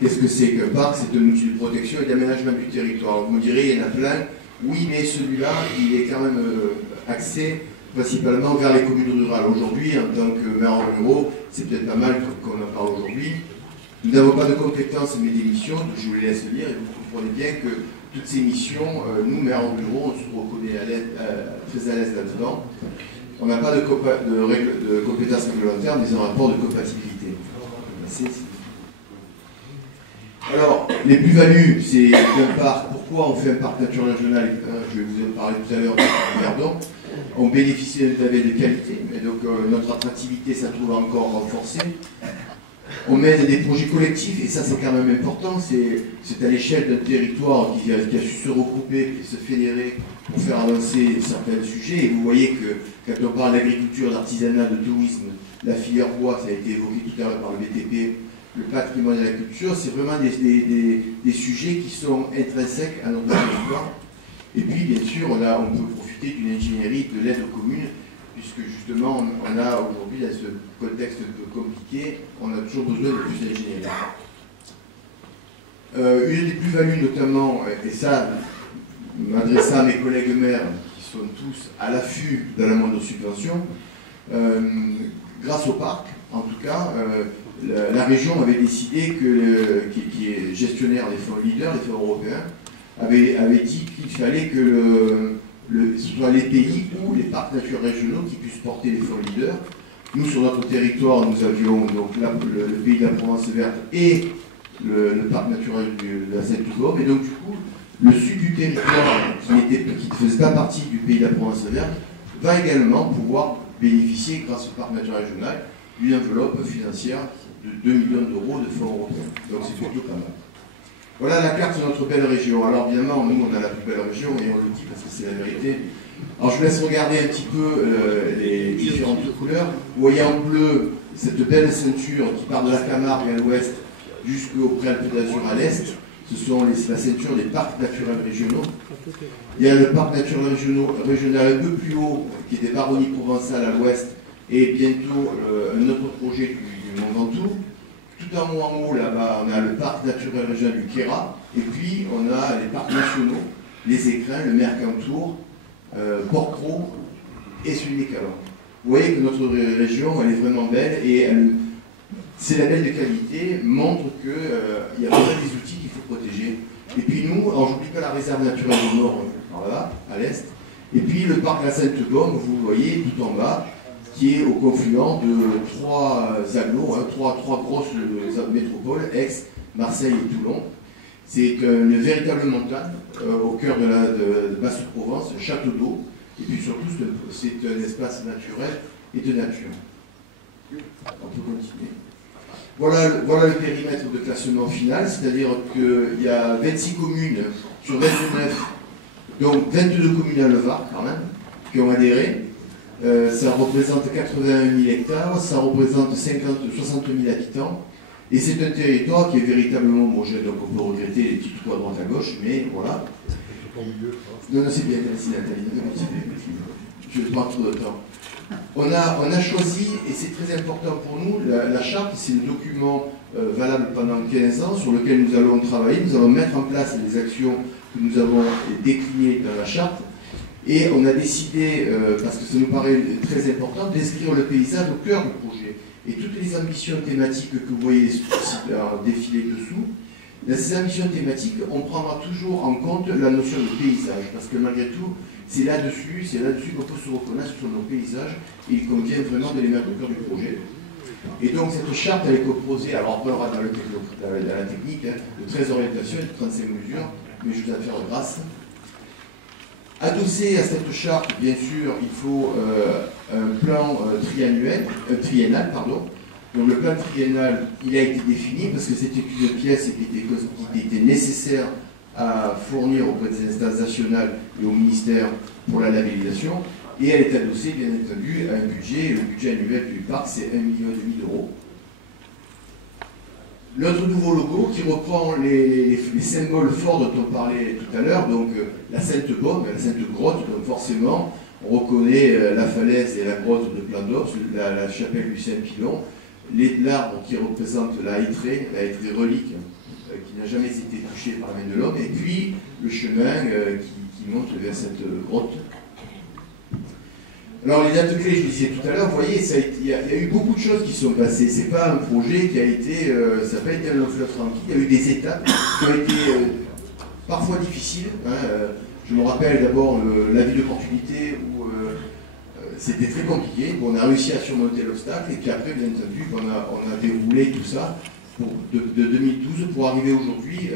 Qu'est-ce que c'est qu'un parc? C'est un outil de protection et d'aménagement du territoire. Vous me direz, il y en a plein. Oui, mais celui-là, il est quand même axé principalement vers les communes rurales. Aujourd'hui, en tant que maire ruraux, c'est peut-être pas mal qu'on en parle aujourd'hui. Nous n'avons pas de compétences mais des missions, je vous les laisse lire, et vous comprenez bien que toutes ces missions, nous, maires ruraux, on se reconnaît très à l'aise là-dedans. On n'a pas de compétences réglementaires, mais un rapport de compatibilité. Alors, les plus-values, c'est d'un parc. Pourquoi on fait un parc naturel régional? Je vais vous en parler tout à l'heure de Verdon. On bénéficie d'un label de qualité, mais donc notre attractivité, ça trouve encore renforcée. On mène des projets collectifs, et ça c'est quand même important, c'est à l'échelle d'un territoire qui a su se regrouper, qui se fédérer pour faire avancer certains sujets. Et vous voyez que quand on parle d'agriculture, d'artisanat, de tourisme, la filière bois, ça a été évoqué tout à l'heure par le BTP, le patrimoine et la culture, c'est vraiment des sujets qui sont intrinsèques à notre territoire. Et puis bien sûr, on peut profiter d'une ingénierie de l'aide aux communes, puisque justement, on a aujourd'hui, dans ce contexte compliqué, on a toujours besoin de plus d'ingénierie. Une des plus-values notamment, et ça, m'adressant à mes collègues maires, qui sont tous à l'affût de la moindre subvention, grâce au parc, en tout cas, la région avait décidé, qui est gestionnaire des fonds leaders, des fonds européens, avait dit qu'il fallait que ce soit les pays ou les parcs naturels régionaux qui puissent porter les fonds leaders. Nous, sur notre territoire, nous avions donc le pays de la Provence verte et le parc naturel de la Seine-Toulouse. Et donc, du coup, le sud du territoire, qui ne faisait pas partie du pays de la Provence verte, va également pouvoir bénéficier, grâce au parc naturel régional, d'une enveloppe financière de 2 millions d'euros de fonds européens. Donc, c'est plutôt pas mal. Voilà la carte de notre belle région. Alors évidemment, nous, on a la plus belle région, et on le dit parce que c'est la vérité. Alors je vous laisse regarder un petit peu les différentes couleurs. Vous voyez en bleu cette belle ceinture qui part de la Camargue à l'ouest jusqu'au Préalpes d'Azur à l'est. Ce sont la ceinture des parcs naturels régionaux. Il y a le parc naturel régional un peu plus haut, qui est des Baronnies provençales à l'ouest, et bientôt un autre projet du Mont Ventoux. Tout en haut, là-bas, on a le parc naturel régional du Queyras, et puis on a les parcs nationaux, les Écrins, le Mercantour, Porquerolles et celui des Calanques. Vous voyez que notre région, elle est vraiment belle, et ces labels de qualité montrent qu'il y a vraiment des outils qu'il faut protéger. Et puis nous, alors j'oublie pas la réserve naturelle du Nord, par là, à l'est, et puis le parc La Sainte-Gaume, vous voyez tout en bas, qui est au confluent de trois agglos, trois grosses métropoles, Aix, Marseille et Toulon. C'est une véritable montagne au cœur de Basse-Provence, château d'eau, et puis surtout c'est un espace naturel et de nature. On peut continuer. Voilà le périmètre de classement final, c'est-à-dire qu'il y a 26 communes sur 29, donc 22 communes à Levar quand même, qui ont adhéré. Ça représente 81 000 hectares, ça représente 60 000 habitants, et c'est un territoire qui est véritablement homogène. Donc on peut regretter les petits trous à droite à gauche, mais voilà. Non, c'est bien, je prends trop de temps. On a choisi, et c'est très important pour nous, la charte, c'est le document valable pendant 15 ans sur lequel nous allons travailler. Nous allons mettre en place les actions que nous avons déclinées dans la charte. Et on a décidé, parce que ça nous paraît très important, d'inscrire le paysage au cœur du projet. Et toutes les ambitions thématiques que vous voyez défiler dessous, dans ces ambitions thématiques, on prendra toujours en compte la notion de paysage, parce que malgré tout, c'est là-dessus qu'on peut se reconnaître sur nos paysages, et il convient vraiment de les mettre au cœur du projet. Et donc cette charte, elle est composée, alors on parlera dans la technique, de 13 orientations et de 35 mesures, mais je vous en faire grâce. Adossé à cette charte, bien sûr, il faut un plan triennal. Donc le plan triennal, il a été défini parce que c'était une pièce qui était nécessaire à fournir auprès des instances nationales et au ministère pour la labellisation. Et elle est adossée, bien entendu, à un budget. Le budget annuel du parc, c'est 1,5 million d'euros. Notre nouveau logo qui reprend les symboles forts dont on parlait tout à l'heure, donc la Sainte-Baume, la Sainte-Grotte, donc forcément on reconnaît la falaise et la grotte de Plan d'Or, la chapelle du Saint-Pilon, l'arbre qui représente la hétrée relique n'a jamais été touché par la main de l'homme, et puis le chemin qui monte vers cette grotte. Alors les dates clés, je le disais tout à l'heure, vous voyez, il y a eu beaucoup de choses qui sont passées. C'est pas un projet qui a été, ça n'a pas été un long fleuve tranquille. Il y a eu des étapes qui ont été parfois difficiles. Je me rappelle d'abord l'avis d'opportunité où c'était très compliqué. Bon, on a réussi à surmonter l'obstacle, et puis après, bien entendu, on a déroulé tout ça de 2012 pour arriver aujourd'hui.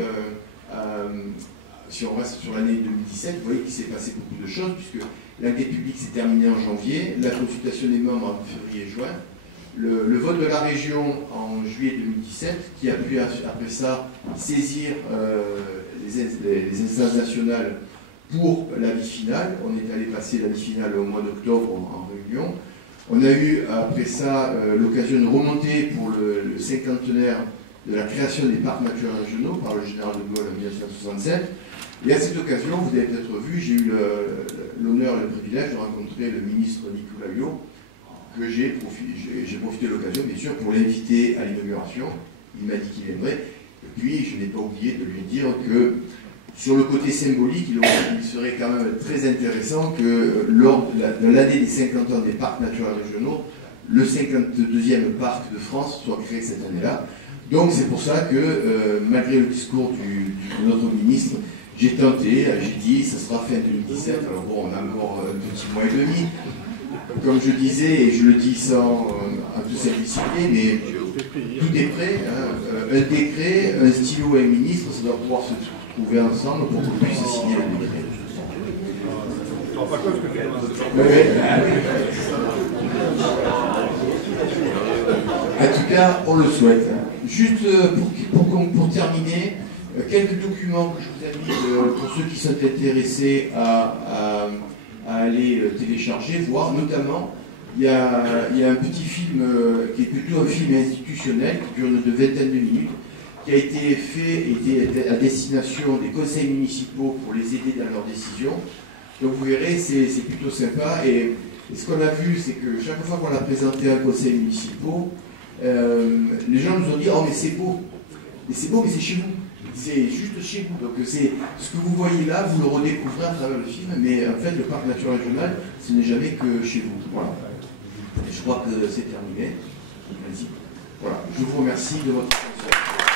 Si on reste sur l'année 2017, vous voyez qu'il s'est passé beaucoup de choses, puisque l'enquête publique s'est terminée en janvier, la consultation des membres en février et juin, le vote de la région en juillet 2017, qui a pu après ça saisir les instances nationales pour l'avis final. On est allé passer l'avis final au mois d'octobre en réunion. On a eu après ça l'occasion de remonter pour le cinquantenaire de la création des parcs naturels régionaux par le général de Gaulle en 1967. Et à cette occasion, vous avez peut-être vu, j'ai eu l'honneur et le privilège de rencontrer le ministre Nicolas Hulot, que j'ai profité de l'occasion, bien sûr, pour l'inviter à l'inauguration. Il m'a dit qu'il aimerait. Et puis, je n'ai pas oublié de lui dire que, sur le côté symbolique, il serait quand même très intéressant que, lors de l'année des 50 ans des parcs naturels régionaux, le 52e parc de France soit créé cette année-là. Donc, c'est pour ça que, malgré le discours de notre ministre, j'ai tenté, j'ai dit, ça sera fin 2017. Alors bon, on a encore un petit mois et demi. Comme je disais, et je le dis sans toute simplicité, mais tout est prêt. Un décret, un stylo et un ministre, ça doit pouvoir se trouver ensemble pour qu'on puisse signer le décret. En tout cas, on le souhaite. Juste pour terminer, quelques documents que je vous invite, pour ceux qui sont intéressés à aller télécharger, voir. Notamment, il y a un petit film qui est plutôt un film institutionnel, qui dure une vingtaine de minutes, qui a été fait à destination des conseils municipaux pour les aider dans leurs décisions. Donc vous verrez, c'est plutôt sympa. Et ce qu'on a vu, c'est que chaque fois qu'on l'a présenté à un conseil municipal, les gens nous ont dit « Oh, mais c'est beau, mais c'est chez vous. C'est juste chez vous. » Donc c'est ce que vous voyez là, vous le redécouvrez à travers le film, mais en fait, le parc naturel régional, ce n'est jamais que chez vous. Voilà. Je crois que c'est terminé. Vas-y. Voilà. Je vous remercie de votre attention.